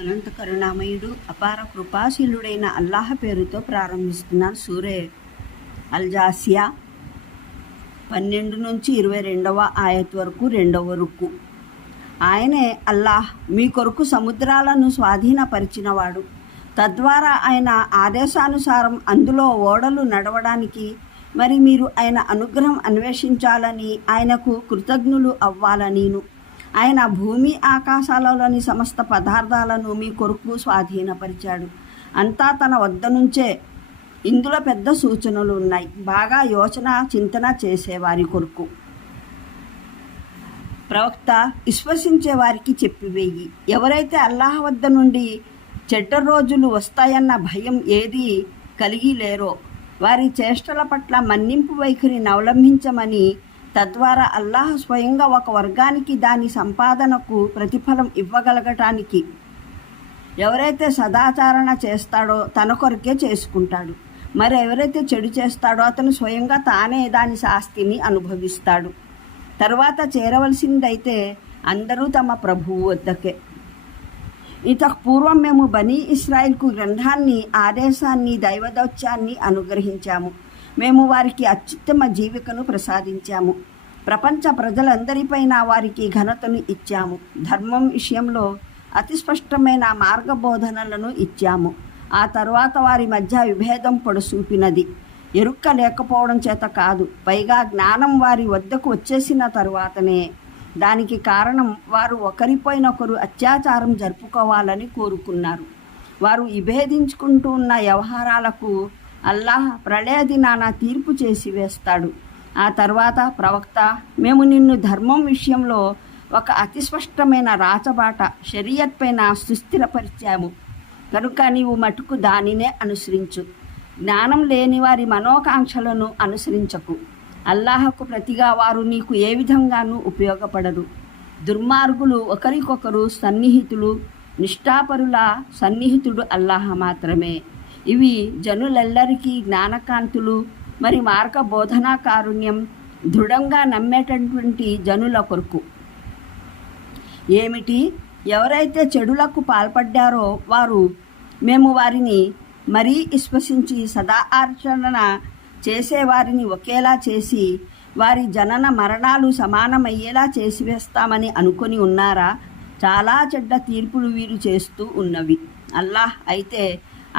అనంత కరుణామయుడు అపార కృపాశీలుడైన అల్లాహ్ పేరుతో ప్రారంభిస్తున్నాను. సూరే అల్జాసియా పన్నెండు నుంచి ఇరవై రెండవ ఆయత్ వరకు రెండవ రుక్కు. ఆయనే అల్లాహ్ మీ కొరకు సముద్రాలను స్వాధీనపరిచినవాడు. తద్వారా ఆయన ఆదేశానుసారం అందులో ఓడలు నడవడానికి మరి మీరు ఆయన అనుగ్రహం అన్వేషించాలని ఆయనకు కృతజ్ఞులు అవ్వాలనిను. ఆయన భూమి ఆకాశాలలోని సమస్త పదార్థాలను మీ కొరకు స్వాధీనపరిచాడు. అంతా తన వద్ద నుంచే ఇందులో పెద్ద సూచనలు ఉన్నాయి. బాగా యోచన చింతన చేసేవారి కొరకు. ప్రవక్త విశ్వసించే వారికి చెప్పివేయి. ఎవరైతే అల్లాహ్ వద్ద నుండి చెడ్డ రోజులు వస్తాయన్న భయం ఏది కలిగి లేరో వారి చేష్టల పట్ల మన్నింపు వైఖరిని అవలంబించమని తద్వారా అల్లాహ్ స్వయంగా ఒక వర్గానికి దాని సంపాదనకు ప్రతిఫలం ఇవ్వగలగటానికి ఎవరైతే సదాచారణ చేస్తాడో తన కొరకే చేసుకుంటాడు. మరి ఎవరైతే చెడు చేస్తాడో అతను స్వయంగా తానే దాని శాస్తిని అనుభవిస్తాడు. తర్వాత చేరవలసిందైతే అందరూ తమ ప్రభువు వద్దకే. ఇంతకు పూర్వం మేము బనీ ఇస్రాయిల్కు గ్రంథాన్ని ఆదేశాన్ని దైవదౌత్యాన్ని అనుగ్రహించాము. మేము వారికి అత్యుత్తమ జీవికను ప్రసాదించాము. ప్రపంచ ప్రజలందరిపైన వారికి ఘనతను ఇచ్చాము. ధర్మం విషయంలో అతి స్పష్టమైన మార్గబోధనలను ఇచ్చాము. ఆ తర్వాత వారి మధ్య విభేదం పొడసూపినది. ఎరుక్క లేకపోవడం చేత కాదు పైగా జ్ఞానం వారి వద్దకు వచ్చేసిన తరువాతనే. దానికి కారణం వారు ఒకరిపైనొకరు అత్యాచారం జరుపుకోవాలని కోరుకున్నారు. వారు విభేదించుకుంటూ ఉన్న వ్యవహారాలకు అల్లాహ్ ప్రళయ దినాన తీర్పు చేసి వేస్తాడు. ఆ తర్వాత ప్రవక్త మేము నిన్ను ధర్మం విషయంలో ఒక అతిస్పష్టమైన రాచబాట షరియత్ పైన సుస్థిరపరిచాము. కనుక నీవు మటుకు దానినే అనుసరించు. జ్ఞానం లేని వారి మనోకాంక్షలను అనుసరించకు. అల్లాహకు ప్రతిగా వారు నీకు ఏ విధంగానూ ఉపయోగపడరు. దుర్మార్గులు ఒకరికొకరు సన్నిహితులు నిష్ఠాపరుల సన్నిహితుడు అల్లాహ మాత్రమే. ఇవి జనులెల్లరికీ జ్ఞానకాంతులు మరి మార్గ బోధనా కారుణ్యం దృఢంగా నమ్మేటటువంటి జనుల కొరకు. ఏమిటి? ఎవరైతే చెడులకు పాల్పడ్డారో వారు మేము వారిని మరీ విశ్వసించి సదా ఆచరణ చేసేవారిని ఒకేలా చేసి వారి జనన మరణాలు సమానమయ్యేలా చేసివేస్తామని అనుకొని ఉన్నారా? చాలా చెడ్డ తీర్పులు వీరు చేస్తూ ఉన్నవి. అల్లాహ్ అయితే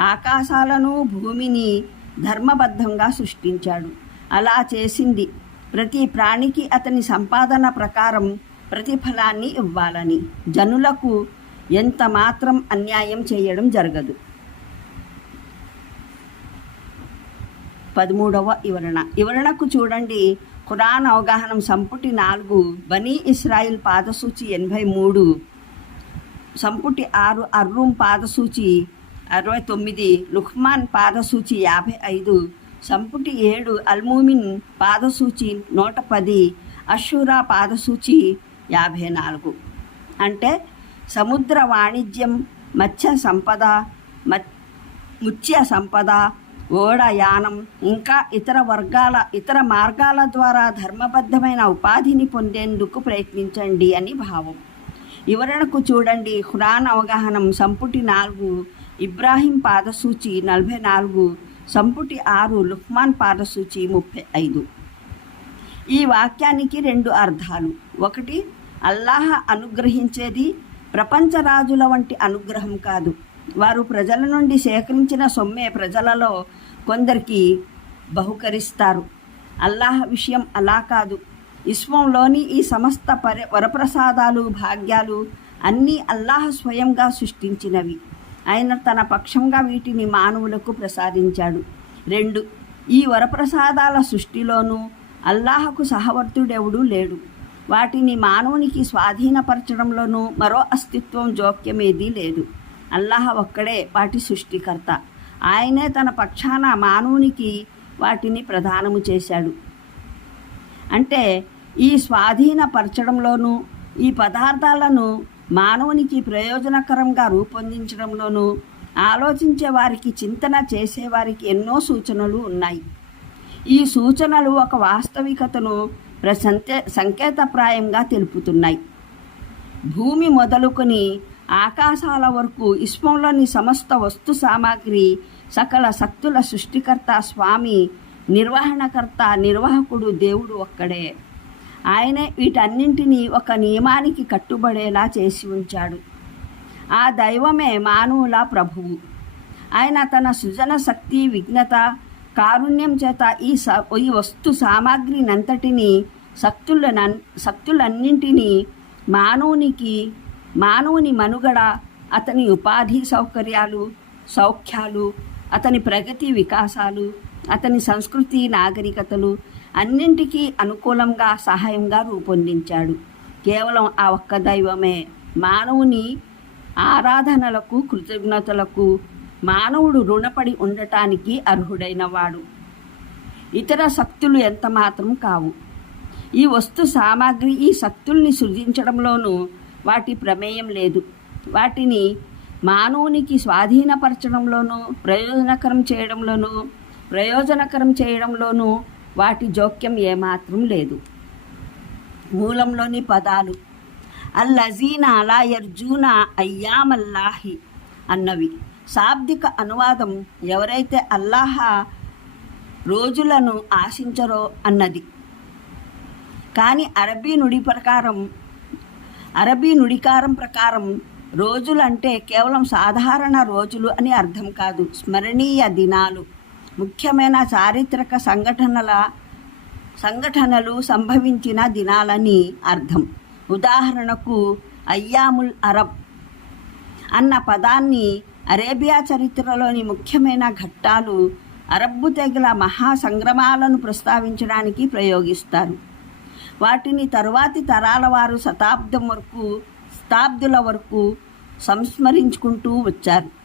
ఆకాశాలను భూమిని ధర్మబద్ధంగా సృష్టించాడు. అలా చేసింది. ప్రతి ప్రాణికి అతని సంపాదన ప్రకారం ప్రతిఫలాన్ని ఇవ్వాలని. జనులకు ఎంత మాత్రం అన్యాయం చేయడం జరగదు. పదమూడవ వివరణ. వివరణకు చూడండి. ఖురాన్ అవగాహనం సంపుటి నాలుగు బనీ ఇస్రాయిల్ పాదసూచి ఎనభై మూడు సంపుటి ఆరు అర్రూమ్ పాదసూచి అరవై తొమ్మిది లుహ్మాన్ పాదసూచి యాభై ఐదు సంపుటి ఏడు అల్మూమిన్ పాదసూచి నూట పది అషూరా పాదసూచి యాభై నాలుగు. అంటే సముద్ర వాణిజ్యం మత్స్య సంపద మత్ ముత్య సంపద ఓడయానం ఇంకా ఇతర వర్గాల ఇతర మార్గాల ద్వారా ధర్మబద్ధమైన ఉపాధిని పొందేందుకు ప్రయత్నించండి అని భావం. వివరణకు చూడండి ఖురాన్ అవగాహనం సంపుటి నాలుగు ఇబ్రాహీం పాదసూచి నలభై నాలుగు సంపుటి ఆరు లుహ్మాన్ పాదసూచి ముప్పై ఐదు ఈ వాక్యానికి రెండు అర్థాలు. ఒకటి అల్లాహ అనుగ్రహించేది ప్రపంచ రాజుల వంటి అనుగ్రహం కాదు. వారు ప్రజల నుండి సేకరించిన సొమ్మే ప్రజలలో కొందరికి బహుకరిస్తారు. అల్లాహ్ విషయం అలా కాదు. విశ్వంలోని ఈ సమస్త పరి వరప్రసాదాలు భాగ్యాలు అన్నీ అల్లాహ్ స్వయంగా సృష్టించినవి. ఆయన తన పక్షంగా వీటిని మానవులకు ప్రసాదించాడు. రెండు ఈ వరప్రసాదాల సృష్టిలోనూ అల్లాహకు సహవర్తుడెవడూ లేడు. వాటిని మానవునికి స్వాధీనపరచడంలోనూ మరో అస్తిత్వం జోక్యమేదీ లేదు. అల్లాహ్ ఒక్కడే వాటి సృష్టికర్త. ఆయనే తన పక్షాన మానవునికి వాటిని ప్రదానము చేశాడు. అంటే ఈ స్వాధీనపరచడంలోనూ ఈ పదార్థాలను మానవునికి ప్రయోజనకరంగా రూపొందించడంలోనూ ఆలోచించే వారికి చింతన చేసేవారికి ఎన్నో సూచనలు ఉన్నాయి. ఈ సూచనలు ఒక వాస్తవికతను ప్రసంతే సంకేతప్రాయంగా తెలుపుతున్నాయి. భూమి మొదలుకొని ఆకాశాల వరకు విశ్వంలోని సమస్త వస్తు సామాగ్రి సకల శక్తుల సృష్టికర్త స్వామి నిర్వహణకర్త నిర్వాహకుడు దేవుడు ఒక్కడే. ఆయనే వీటన్నింటినీ ఒక నియమానికి కట్టుబడేలా చేసి ఉంచాడు. ఆ దైవమే మానవుల ప్రభువు. ఆయన తన సృజన శక్తి విఘ్నత కారుణ్యం చేత ఈ స ఈ వస్తు సామాగ్రినంతటినీ శక్తుల శక్తులన్నింటినీ మానవునికి మానవుని మనుగడ అతని ఉపాధి సౌకర్యాలు సౌఖ్యాలు అతని ప్రగతి వికాసాలు అతని సంస్కృతి నాగరికతలు అన్నింటికీ అనుకూలంగా సహాయంగా రూపొందించాడు. కేవలం ఆ ఒక్క దైవమే. మానవుని ఆరాధనలకు కృతజ్ఞతలకు మానవుడు రుణపడి ఉండటానికి అర్హుడైనవాడు. ఇతర శక్తులు ఎంత మాత్రం కావు. ఈ వస్తు సామాగ్రి ఈ శక్తుల్ని సృజించడంలోనూ వాటి ప్రమేయం లేదు. వాటిని మానవునికి స్వాధీనపరచడంలోనూ ప్రయోజనకరం చేయడంలోనూ ప్రయోజనకరం చేయడంలోనూ వాటి జోక్యం ఏమాత్రం లేదు. మూలంలోని పదాలు అల్లజీన అలా యర్జూన అయ్యామల్లాహి అన్నవి. శాబ్దిక అనువాదం ఎవరైతే అల్లాహ రోజులను ఆశించరో అన్నది. కానీ అరబీ నుడి ప్రకారం అరబీ నుడికారం ప్రకారం రోజులంటే కేవలం సాధారణ రోజులు అని అర్థం కాదు. స్మరణీయ దినాలు. ముఖ్యమైన చారిత్రక సంఘటనల సంఘటనలు సంభవించిన దినాలని అర్థం. ఉదాహరణకు అయ్యాముల్ అరబ్ అన్న పదాన్ని అరేబియా చరిత్రలోని ముఖ్యమైన ఘట్టాలు అరబ్బు తెగల మహా సంగ్రమాలను ప్రస్తావించడానికి ప్రయోగిస్తారు. వాటిని తరువాతి తరాల వారు శతాబ్దం వరకు శతాబ్దుల వరకు సంస్మరించుకుంటూ వచ్చారు.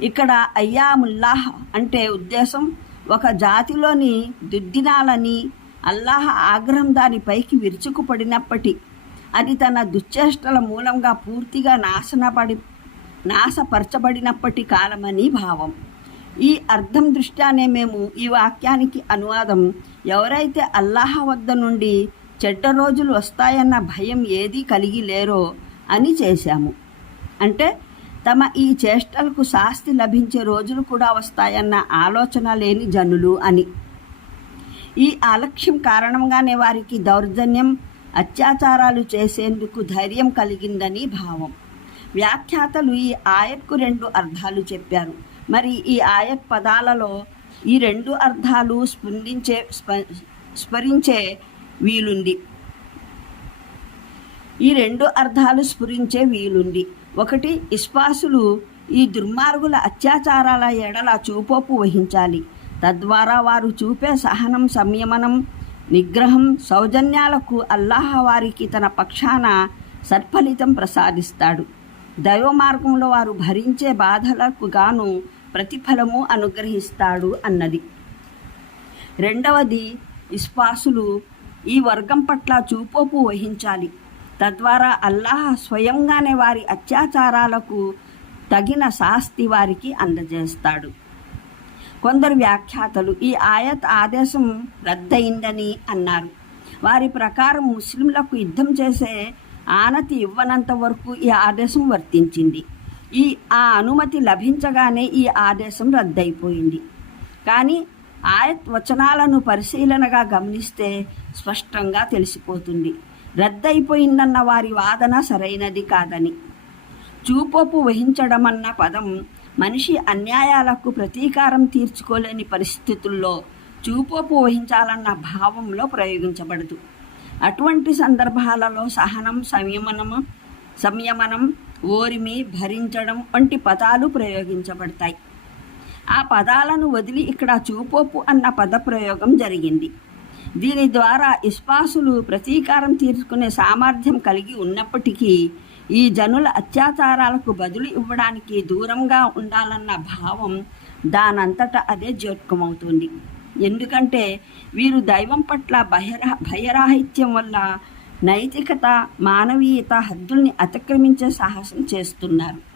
ఇక్కడ అయ్యాముల్లాహ్ అంటే ఉద్దేశం ఒక జాతిలోని దుద్దినాలని అల్లాహ్ ఆగ్రహం దానిపైకి విరుచుకుపడినప్పటి అది తన దుశ్చేష్టల మూలంగా పూర్తిగా నాశనపడి నాశపరచబడినప్పటి కాలమని భావం. ఈ అర్థం దృష్ట్యానే మేము ఈ వాక్యానికి అనువాదం ఎవరైతే అల్లాహ వద్ద నుండి చెడ్డ రోజులు వస్తాయన్న భయం ఏదీ కలిగి లేరో అని చేశాము. అంటే తమ ఈ చేష్టలకు శాస్తి లభించే రోజులు కూడా వస్తాయన్న ఆలోచన లేని జనులు అని. ఈ ఆలక్ష్యం కారణంగానే వారికి దౌర్జన్యం అత్యాచారాలు చేసేందుకు ధైర్యం కలిగిందని భావం. వ్యాఖ్యాతలు ఈ ఆయత్కు రెండు అర్థాలు చెప్పారు. మరి ఈ ఆయత్ పదాలలో ఈ రెండు అర్థాలు స్పందించే స్ప స్మరించే వీలుంది. ఈ రెండు అర్థాలు స్ఫురించే వీలుంది. ఒకటి ఇస్పాసులు ఈ దుర్మార్గుల అత్యాచారాల ఎడల చూపోపు వహించాలి. తద్వారా వారు చూపే సహనం సంయమనం నిగ్రహం సౌజన్యాలకు అల్లాహ వారికి తన పక్షాన సత్ఫలితం ప్రసాదిస్తాడు. దైవ మార్గంలో వారు భరించే బాధలకు గాను ప్రతిఫలము అనుగ్రహిస్తాడు అన్నది. రెండవది ఇస్పాసులు ఈ వర్గం పట్ల చూపోపు వహించాలి. తద్వారా అల్లాహ్ స్వయంగానే వారి అత్యాచారాలకు తగిన శాస్తి వారికి అందజేస్తాడు. కొందరు వ్యాఖ్యాతలు ఈ ఆయత్ ఆదేశం రద్దయిందని అన్నారు. వారి ప్రకారం ముస్లింలకు యుద్ధం చేసే ఆనతి ఇవ్వనంత వరకు ఈ ఆదేశం వర్తించింది. ఈ ఆ అనుమతి లభించగానే ఈ ఆదేశం రద్దయిపోయింది. కానీ ఆయత్ వచనాలను పరిశీలనగా గమనిస్తే స్పష్టంగా తెలిసిపోతుంది. రద్దయిపోయిందన్న వారి వాదన సరైనది కాదని. చూపొప్పు వహించడమన్న పదం మనిషి అన్యాయాలకు ప్రతీకారం తీర్చుకోలేని పరిస్థితుల్లో చూపోపు వహించాలన్న భావంలో ప్రయోగించబడదు. అటువంటి సందర్భాలలో సహనం సంయమనము సంయమనం ఓరిమి భరించడం వంటి పదాలు ప్రయోగించబడతాయి. ఆ పదాలను వదిలి ఇక్కడ చూపోపు అన్న పద ప్రయోగం జరిగింది. దీని ద్వారా ఇస్పాసులు ప్రతీకారం తీర్చుకునే సామర్థ్యం కలిగి ఉన్నప్పటికీ ఈ జనుల అత్యాచారాలకు బదులు ఇవ్వడానికి దూరంగా ఉండాలన్న భావం దానంతట అదే జోత్కమవుతుంది. ఎందుకంటే వీరు దైవం పట్ల భయరా భయరాహిత్యం వల్ల నైతికత మానవీయత హద్దుల్ని అతిక్రమించే సాహసం చేస్తున్నారు.